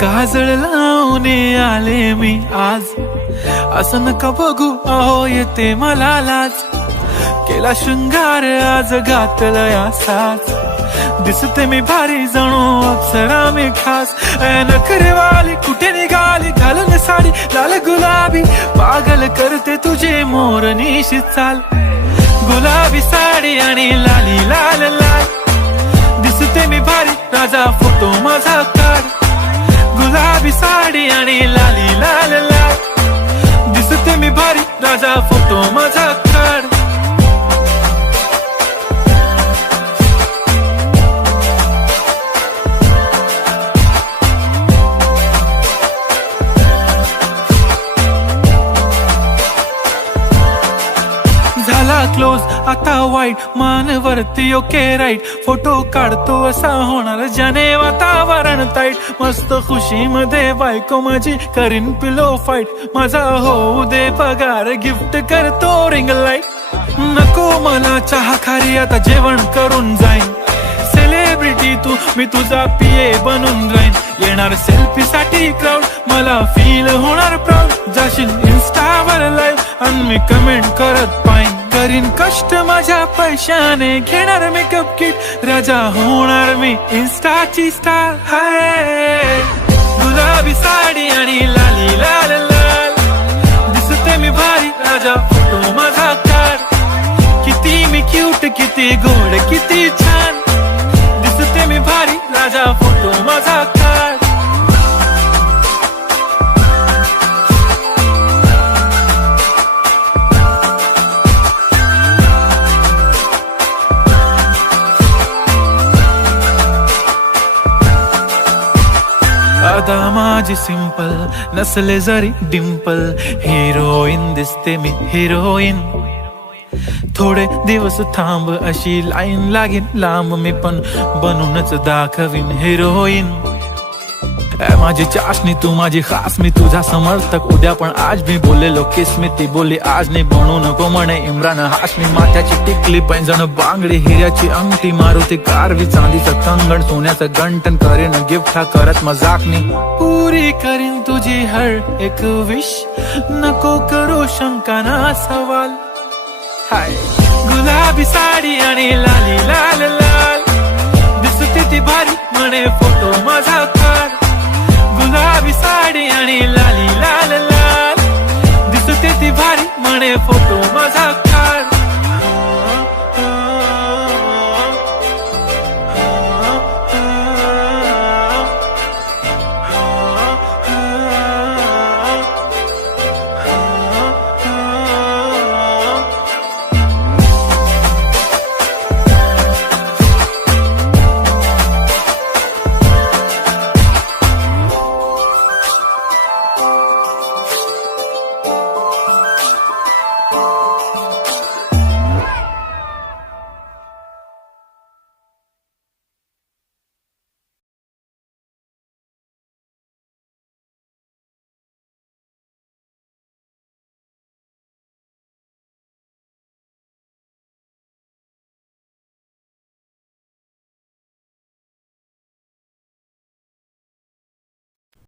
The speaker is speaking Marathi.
काजळ लावून आले मी आज, असं नका बघू अहो येते मला लाज. केला शृंगार आज घातलंय असाच, दिसते मी भारी जणू अप्सरा मी खास. नखरेवाली कुठे निघाली घालून साडी लाल गुलाबी, पागल करते तुझे मोरनीशी चाल. गुलाबी साडी आणि लाली लाल लाल, दिसते मी भारी राजा फोटो माझा काढ. गुलाबी साडी आणि लाली लाल लाल, दिसते मी भारी राजा फोटो माझा काढ. झाला क्लोज आता वाईट, मानवरती ओके राईट. फोटो काढतो असा होणार ज्याने वातावरण ताईट. मस्त खुशी मध्ये बायको माझी करीन पिलो फाईट. माझा होऊ दे पगार गिफ्ट करतो रिंग लाईट. नको मला चहा खारी आता जेवण करून जाईन. सेलिब्रिटी तू मी तुझा पिये बनून राहीन. येणार सेल्फी साठी क्राऊड मला फील होणार प्राऊड. जाशील इन्स्टावर लाईव्ह आणि मी कमेंट करत पाईन. करीन कष्ट माझ्या पैशाने घेणार मेकअप किट. राजा होणार मी इन्स्टाची स्टार. हाय गुलाबी साडी आणि लाली लाल लाल, दिसते मी भारी राजा फोटो माझा काढ. किती मी क्यूट किती गोड किती छान, दिसते मी भारी राजा फोटो माझा काढ. आता माझी सिंपल नसले जरी डिंपल, हिरोईन दिसते मी हिरोईन. थोडे दिवस थांब अशी लाईन लागेल लांब, मी पण बनूनच दाखवीन हिरोईन. माझी चाशनी तू माझी खास, मी तुझा समर्थक उद्या पण आज. मी बोलेलो किस मी ती बोली आज नाही. बनू नको म्हणे इम्रान हाशमी. माथ्याची टिकली पैंजण बांगडी, हिऱ्याची अंगठी, मारुती कारवी, चांदीचं कंगण, सोन्याचं गंटन. करीन गिफ्ट हा करत मजाकनी. पुरी करीन तुझी हर एक विश, नको करू शंका ना सवाल. हाय गुलाबी साडी आणि लाली लाल लाल, दिसते ती भारी म्हणे फोटो माझा काढ. गुलाबी साडी आणि लाली लाल लाल, दिसते ती भारी म्हणे फोटो माझा.